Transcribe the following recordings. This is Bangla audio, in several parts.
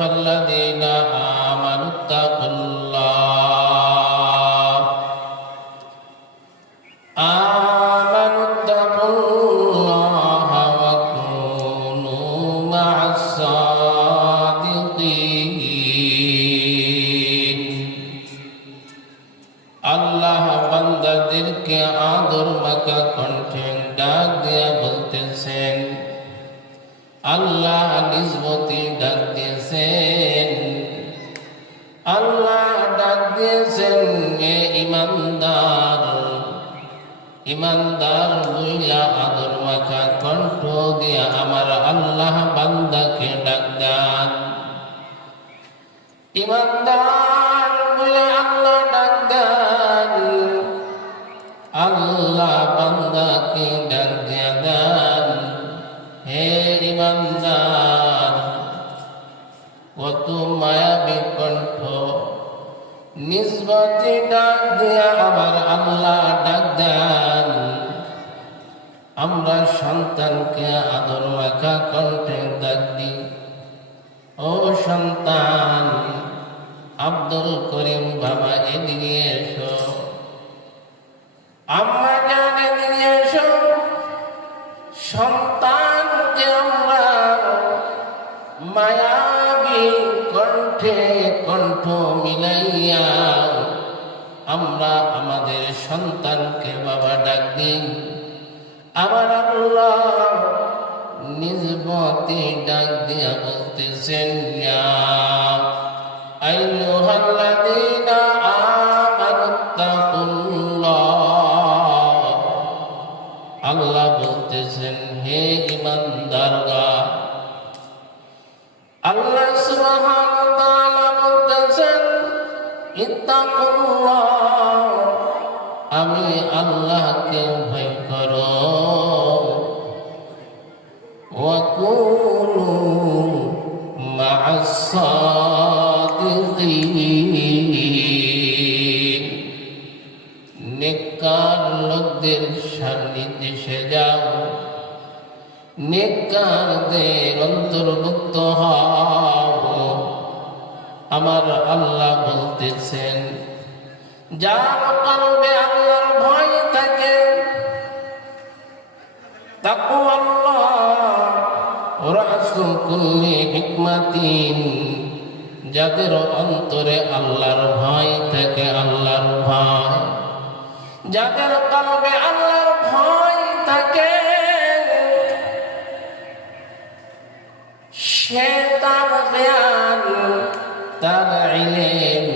আইয়ুহাল্লাযীনা আমানুত্তাকুল্লাহ ওয়া কুনু মা'আস সাদিকিন। আল্লাহ বান্দাদেরকে আদর মাখা কণ্ঠে ডাক দিয়া বলতেছেন, আল্লাহ নিসবতি ডাক দিয়েছেন, আল্লাহ ডাক দিয়েছেন, এ ইমানদার, ইমানদার বইলা আদর মাখা কণ্ঠ দিয়া আমার আল্লাহ বান্দাকে ডাক দেন। ইমানদার বইলা আল্লাহ ডাক দেন, আল্লাহ বান্দাকে ডাক দিয়া দেন, হে ইমানদার। কত মায়াবী কণ্ঠ, নিসবতি ডাক দিয়া আমার আল্লাহ ডাক দেন। আমরা সন্তানকে আদর মাখা কণ্ঠে ডাক দিই, ও সন্তান, আব্দুল করিম বাবা এদিকে এসো, আম্মা জান এদিকে এসো। সন্তানকে আমরা মায়াবী কণ্ঠে কণ্ঠ মিলাইয়া আমরা আমাদের সন্তানকে বাবা ডাক দিই। আমার আল্লাহ নিসবতি ডাক দিয়া বলতেছেন, ইয়া আইয়ুহাল্লাযীনা আমানুত্তাকুল্লাহ। আল্লাহ বলতেছেন, হে ইমানদাররা। আল্লাহ সুবহানাহু ওয়া তাআলা বলতেছেন, ইত্তাকুল্লাহ, আমি আল্লাহকে ভয় করো, ওয়া কুনু মা'আস সাদিকিন। নেককার লোকদের সান্নিধ্যে যাও, নেককারদের অন্তর্ভুক্ত হও। আমার আল্লাহ বলতেছেন, যার কলবে আল্লাহর ভয় থাকে, তাকওয়াল্লাহ রাসূ কুল্লি হিকমাতিন, যাদের অন্তরে আল্লাহর ভয় থাকে, আল্লাহর ভয়, যাদের কলবে আল্লাহর ভয় থাকে, সে তার জ্ঞান, তার ইলম,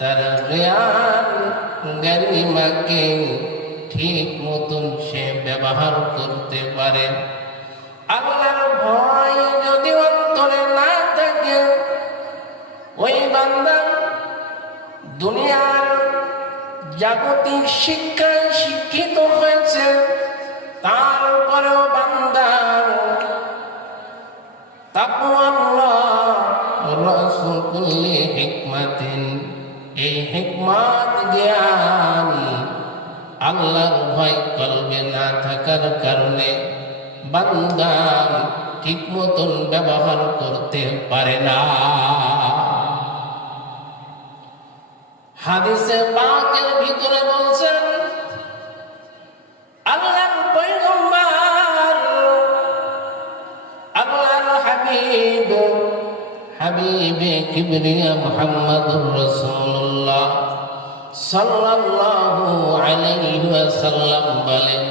তার জ্ঞান গরিমাকে ঠিক মতন সে ব্যবহার করতে পারে। আল্লাহর ভয় যদি অন্তরে না থাকে, ওই বান্দা দুনিয়ার জাগতিক শিক্ষায় শিক্ষিত হয়েছে, তারপরেও বান্দা তাকওয়াল্লাহ রাসূ কুল্লি হিকমাতিন, এই হিকমত জ্ঞান আল্লাহর ভয় কলবে না থাকার কারণে বান্দা ঠিক মতন ব্যবহার করতে পারে না। হাদিসে পাকের ভিতরে বলছেন, আল্লাহর পয়গম্বর, আল্লাহর হাবিব, হাবিবে কিবরিয়া মুহাম্মদুর রাসূলুল্লাহ সাল্লাল্লাহু আলাইহি ওয়াসাল্লাম বলেন,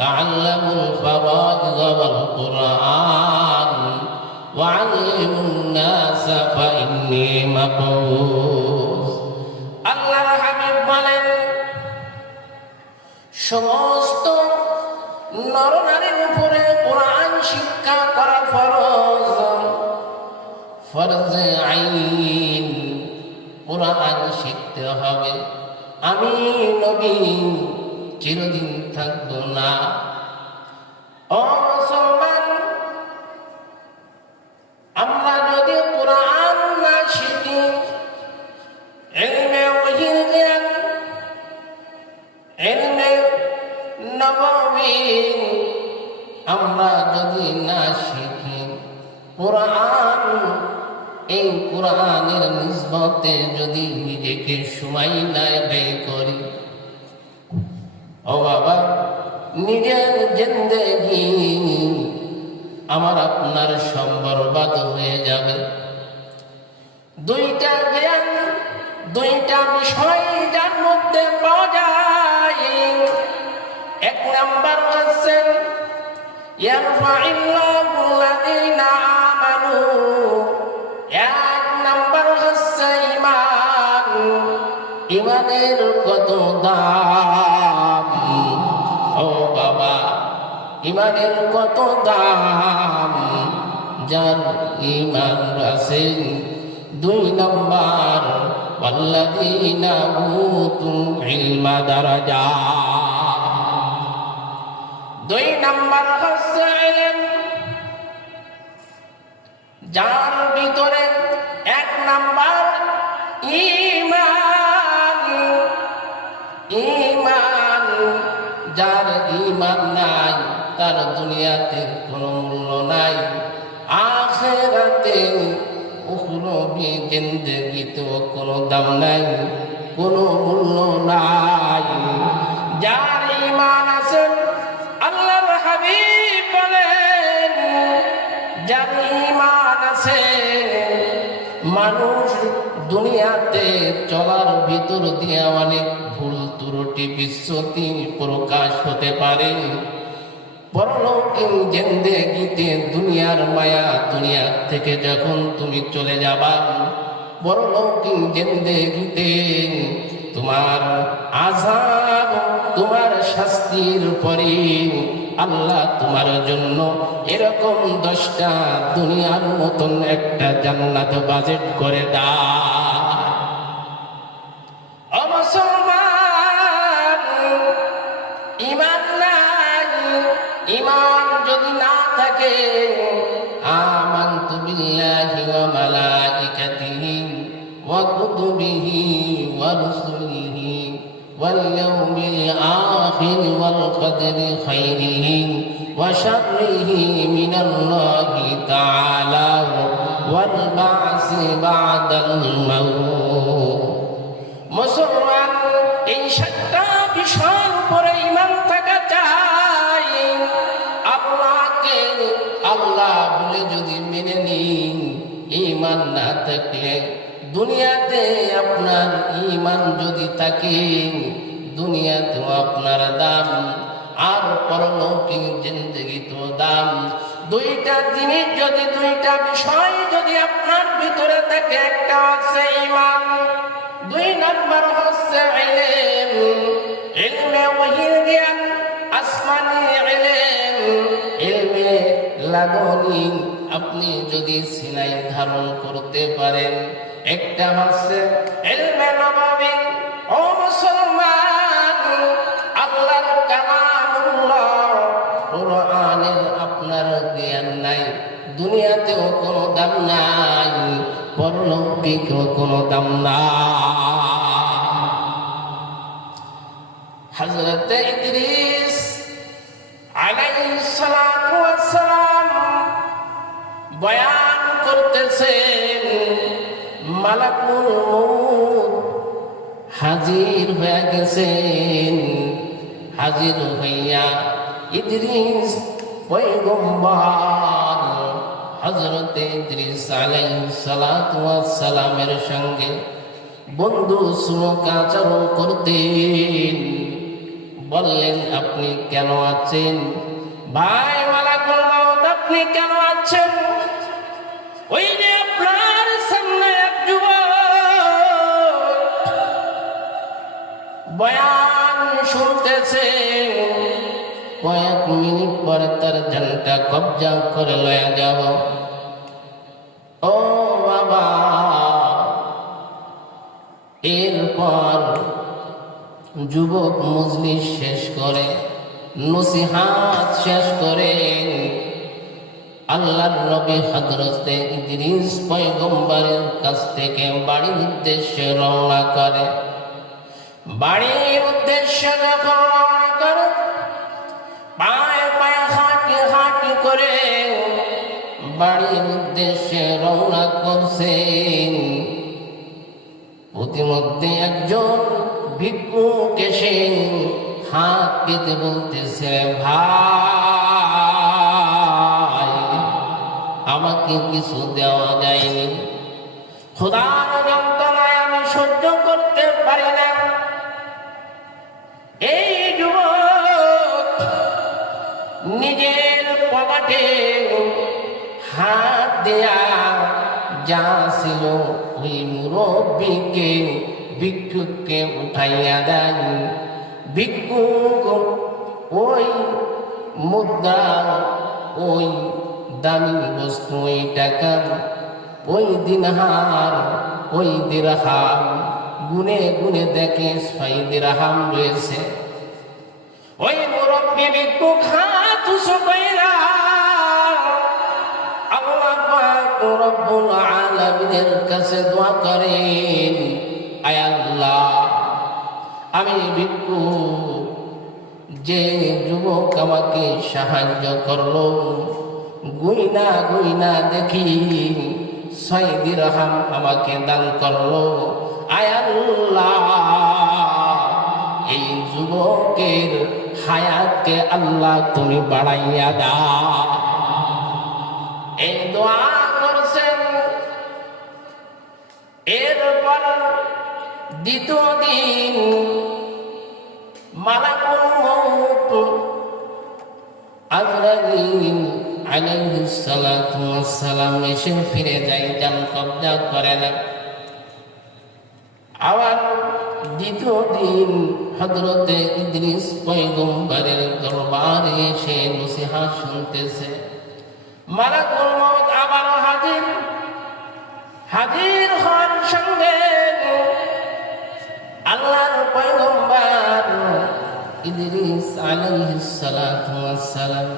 তাআল্লামুল ফারাইদ ওয়াল কুরআন ওয়া আল্লিমুন নাস ফা ইন্নী মাবউস। আল্লাহর হাবিব বলেন, সমস্ত নরনারীর উপরে কোরআন শিক্ষা করা ফরজ, ফরজে আইন, কোরআন শিখতে হবে। আমি নবী চিরদিন থাকবো না। ও মুসলমান, আমরা যদি কোরআন না শিখি, ইলমে ওহীর জ্ঞান, ইলমে নববী আমরা যদি না শিখি, কোরআন মুসলমান, এই কোরআনের নিসবতে যদি নিজেকে সময় না ব্যয় করি, ও বাবা, নিজের জিন্দেগি আমার আপনার বরবাদ হয়ে যাবে। দুইটা জ্ঞান, দুইটা বিষয় যার মধ্যে পাওয়া যায়। এক নাম্বার হচ্ছে ইয়ারফাইল্লাহুল্লাযীনা আমানু, এক নাম্বার হচ্ছে ঈমান। ঈমানের কত দাম ও বাবা, ঈমানের কত দাম যার ঈমান আছে। দুই নাম্বার ওয়াল্লাযীনা উতুল ইলমা দারাজাত, দুই নাম্বার হচ্ছে ইলম, যার ভিতরে এক নাম্বার ঈমান। ঈমান, যার ঈমান নাই তার দুনিয়াতে কোনো মূল্য নাই, আখিরাতে উখরবি জিন্দেগিতেও কোনো দাম নাই, কোনো মূল্য নাই। যার ঈমান আছে, আল্লাহর হাবিব বলেন, যার ঈমান আছে, মানুষ দুনিয়াতে চলার ভিতর দিয়ে অনেক ভুল ত্রুটি বিচ্যুতি প্রকাশ হতে পারে, পরলৌকিক জিন্দেগিতে দুনিয়ার মায়া, দুনিয়া থেকে যখন তুমি চলে যাবা, পরলৌকিক জিন্দেগিতে তোমার আযাব, তোমার শাস্তির পরে আল্লাহ তোমার জন্য এরকম 10টা দুনিয়ার মতন একটা জান্নাত বাজেট করে দেয়। ও মুসলমান, ঈমান নাই, ঈমান যদি না থাকে, আমানতু বিল্লাহি ওয়া মালাইকাতিহি ওয়া কুতুবিহি ওয়া রুসুলিহি ওয়াল ইয়াউমিল আখির ওয়াল কদরি খাইরিহি ওয়া শাররিহি মিনাল্লাহি তাআলা ওয়াল বা'সি বা'দাল মাউত। মুসলমান, এই 7টা বিষয়ের উপরে ঈমান থাকা চাই। আল্লাহকে আল্লাহ বলে যদি মেনে নিন, ঈমান না থাকলে দুনিয়াতে আপনার ঈমান যদি থাকে, দুনিয়াতেও আপনার দাম আর পরলৌকিক জিন্দেগিতেও দাম। দুইটা জিনিস যদি, দুইটা বিষয় যদি আপনার ভিতরে থাকে, একটা হচ্ছে ঈমান, দুই নাম্বার হচ্ছে ইলম। ইলমে ওহীর জ্ঞান, আসমানি ইলম, ইলমে লাদুনি আপনি যদি সিনাই ধারণ করতে পারেন। একটা হচ্ছে ইলমে নববী। ও মুসলমান, আল্লাহর কালামুল্লাহ কোরআনের আপনার জ্ঞান নাই, দুনিয়াতেও কোনো দাম নাই, পরলৌকিকেও কোনো দাম নাই। হযরত ইদ্রিস আলাইহিস সালাতু ওয়াস সালাম বয়ান করতেছেন, মালাকুল মউত হাজির হয়ে গেছেন। হাজির হইয়া ইদ্রিস পয়গম্বর হযরত ইদ্রিস আলাইহিস সালাতু ওয়াস সালামের সঙ্গে বন্ধু সুলক আচরণ করতেন। বললেন, আপনি কেন আছেন? ভাই মালাকুল মউত, আপনি কেন আছেন? ওই যে আপনার সামনে এক যুবক বয়ান শুনতেছে, কয়েক মিনিট পরে তার জানটা কবজা করে লয়া যাব। ও বাবা, এরপর যুবক মজলিস শেষ করে, নসিহাত শেষ করে, আল্লাহর নবী হযরতে ইদ্রিস পয়গম্বরের কাছ থেকে বাড়ির উদ্দেশ্যে রওনা করে। বাড়ির উদ্দেশ্যে যখন রওনা করে, পায়ে পায়ে হাঁটি হাঁটি করে বাড়ির উদ্দেশ্যে রওনা করছেন। প্রতিমধ্যে একজন ভিক্ষুক এসে হাত পেতে বলতেছে, ভাই আমাকে কিছু দেওয়া যায়নি, খোদার যন্ত্রণায় আমি সহ্য করতে পারি না। এই যুবক নিজের পকেটে হাত দেয়া যা ছিল ওই মুরব্বীকে ভিক্ষুককে উঠাইয়া দেন। ভিক্ষুক ওই মুদ্রা, ওই দামি বস্তু, ওই টাকা, ওই দিনহার, ওই দিরহাম গুনে গুনে দেখে 6 দিরহাম রয়েছে। ওই মুরব্বী ভিক্ষুক হাত উঁচু কইরা আল্লাহ পাক রব্বুল আলামিনের কাছে দোয়া করেন, আয় আল্লাহ, আমি ভিক্ষুক, যে যুবক আমাকে সাহায্য করলো, গুইনা গুইনা দেখি 6 দিরহাম আমাকে দান করলো। আয় আল্লাহ, এই যুবকের হায়াতকে আল্লাহ তুমি বাড়াইয়া দাও। এই দোয়া করছেন। এরপর দ্বিতীয় দিন মালাকুল মউত আজরাইল আলাইহিস সালাতু ওয়াস সালাম এসে ফিরে যায়, জান কবজা করে না। আবার দ্বিতীয় দিন হযরতে ইদ্রিস পয়গম্বরের দরবারে এসে নসিহত শুনতেছে। মালাকুল মউত আবার হাজির হওয়ার সঙ্গে আল্লাহর পয়গম্বর ইদ্রিস আলাইহিস সালাতু ওয়াস সালাম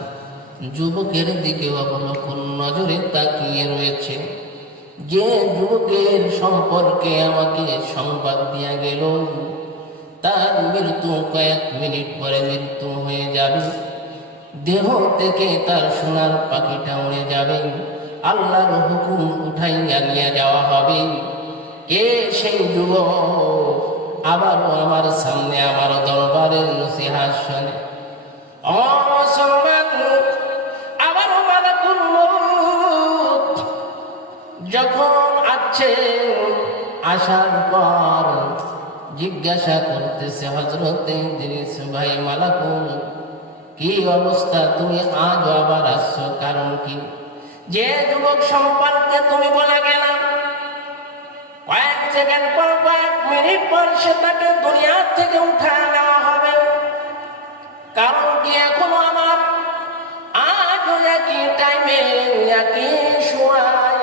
যুবকের দিকে অবলোকন নজরে তাকিয়ে রয়েছে। যে যুবকের সম্পর্কে আমাকে সংবাদ দিয়া গেল, তার মৃত্যু কয়েক মিনিট পরে মৃত্যু হয়ে যাবে, দেহ থেকে তার সোনার পাখিটা উড়ে যাবে, আল্লাহর হুকুম উঠাইয়া নিয়ে যাওয়া হবে। কে সেই যুবক? আবারও আমার সামনে আমার দরবারের নসিহত শুনে। আবারও মালাকুল মউত যখন আসছে, আসার পর জিজ্ঞাসা করতেছে, হযরতে ইদ্রিস ভাই মালাকুল, কি অবস্থা, তুমি আজ আবার আসছো, কারণ কি? যে যুবক সম্পর্কে তুমি বলে গেলাম, কয়েক সেকেন্ড পর, কয়েক মিনিট পর সে তাকে দুনিয়া থেকে উঠা নেওয়া হবে, কারণ কি? এখনো আমার আজ একই টাইমে একই সময়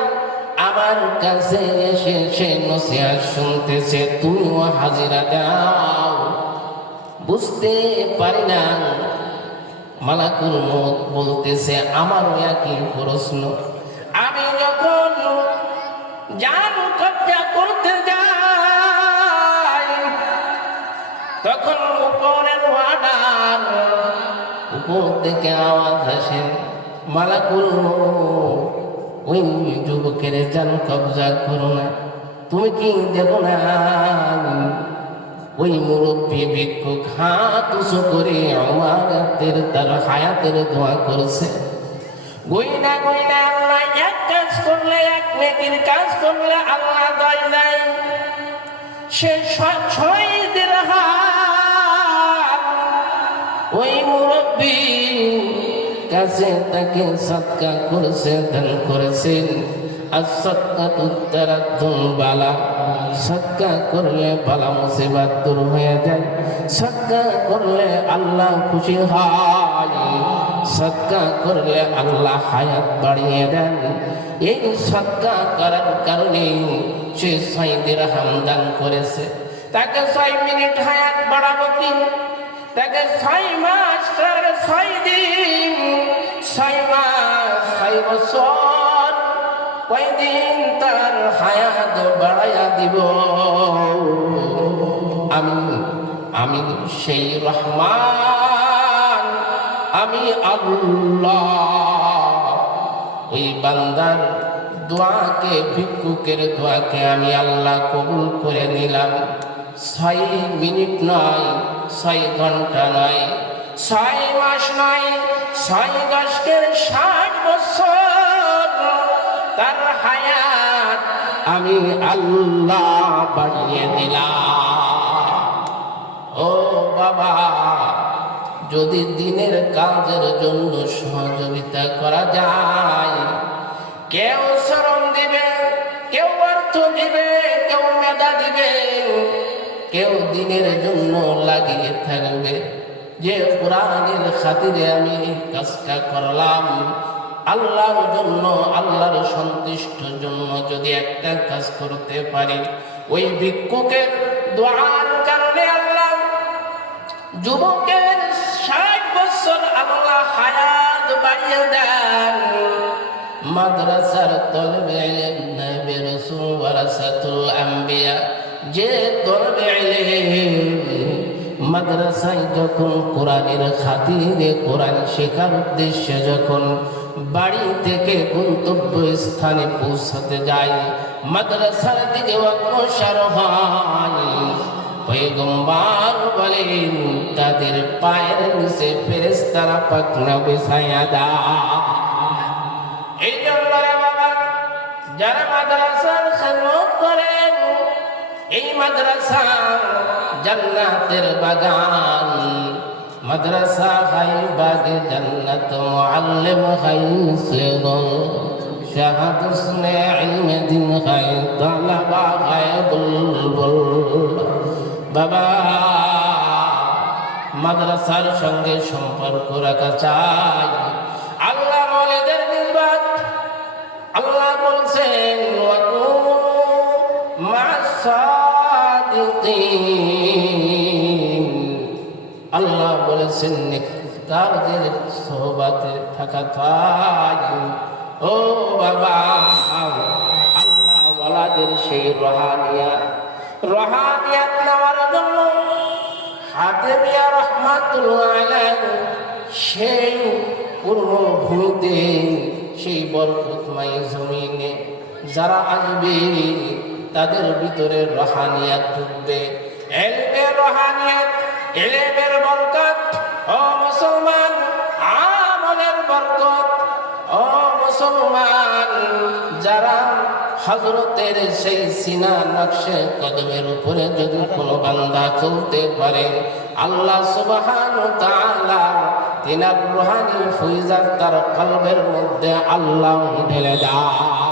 আমার কাছে এসে সে নসিহত শুনতেছে, তুমিও হাজিরা দাও। বুঝতে পারি না। মালাকুল মউত বলতেছে, আমারও একই প্রশ্ন। আমি যখন জান কবজা করতে যাই, তখন উপরের ওয়ার্ডার, উপর থেকে আওয়াজ আসে, মালাকুল মউত ওই যুবকের জান কবজা করো না, তুমি কি দেব না? ওই মুরব্বী ভিক্ষুক হাত উঁচু করে আমাদের তার হায়াতের দোয়া করছে। গইনা গইনা আল্লাহ এক কাজ করলে, এক নেকির কাজ করলে আল্লাহ দয় দেয়। সে 6 দিরহাম ওই মুরব্বী কাছে তাকে সদকা করেছে, দান করেছেন। আর সদকাতু তারাদ্দুল বালা, সদকা করলে বালা মুসিবত দূর হয়ে যায়, সদকা করলে আল্লাহ খুশি হয়, সদকা করলে আল্লাহ হায়াত বাড়িয়ে দেন। এই সদকা করার কারণে সে 6 দিরহাম দান করেছে। তাকে 6 মিনিট হায়াত বাড়াবো কি? তাকে 6 মাস, 6 দিন, 6 মাস, 6 বছর, কয়দিন তার হায়াত বাড়াইয়া দিব। আমি সেই রহমান, আমি আল্লাহ। ওই বান্দার দোয়াকে, ভিক্ষুকের দোয়াকে আমি আল্লাহ কবুল করে নিলাম। 6 মিনিট নয়, 6 ঘন্টা নয়, 6 মাস নয়, 6 দশকের 60 বছর তার হায়াত আমি আল্লাহ বাড়িয়ে দিলাম। ও বাবা, যদি দিনের কাজের জন্য সহযোগিতা করা যায়, কেউ শ্রম দিবে, কেউ অর্থ দিবে, কেউ মেধা দিবে, কেউ দিনের জন্য লাগিয়ে থাকবে, যে কোরআনের খাতিরে আমি এই কাজটা করলাম, আল্লাহর জন্য, আল্লাহর সন্তুষ্টির জন্য যদি একটা কাজ করতে পারি, ওই ভিক্ষুকের দোয়ার কারণে আল্লাহ যুবকের 60 বছর আল্লাহ হায়াত বাড়িয়ে দেন। মাদ্রাসার তলবে ইলম নবী রাসূল ওয়ারাসাতুল আম্বিয়া, যে তলবে ইলম মাদ্রাসায় যখন কোরআনের খাতিরে কোরআন শেখার উদ্দেশ্যে যখন বাড়ি থেকে গন্তব্য স্থানে পৌঁছাতে যায়, মাদ্রাসার দিকে অগ্রসর হয়, পয়গম্বর বলেন তাদের পায়ের নিচে ফেরেশতারা পাখনা বিছায়া দেয়। এই জন্য বাবা, যারা মাদ্রাসার খেদমত করেন, এই মাদ্রাসা জান্নাতের বাগান। মাদ্রাসা হাই বাগে জান্নাত, মুআল্লিম হাই সিগর, শাহাদ হুসনে ইলমে দিন হাই, তালাবা হাই বুলবুল। বাবা, মাদ্রাসার সঙ্গে সম্পর্ক রাখা চাই। আল্লাহ ওয়ালিদের নিসবত, আল্লাহ বলছেন ওয়াকুনু মা'আস সাদিকিন। আল্লাহ বলেছেন নেককারদের সোহবতে থাকা চাই। ও বাবা, আল্লাহ ওয়ালাদের সেই রুহানিয়াত নেওয়ার জন্য হাতেমিয়া রহমাতুল্লাহ আলাইহি সেই পূর্ণভূমিতে, সেই বরকতময় জমিনে যারা আসবে তাদের ভিতরে রুহানিয়াত ঢুকবে, ইলমের রুহানিয়াত, ইলমের বরকত। ও মুসলমান, আমলের বরকত। ও মুসলমান, যারা হযরতের সেই সিনা নকশে কদমের উপরে যদি কোনো বান্দা চলতে পারে, আল্লাহ সুবহানাহু ওয়া তাআলা তিনার রুহানি ফয়জাত তার কলবের মধ্যে আল্লাহ ঢেলে দেয়।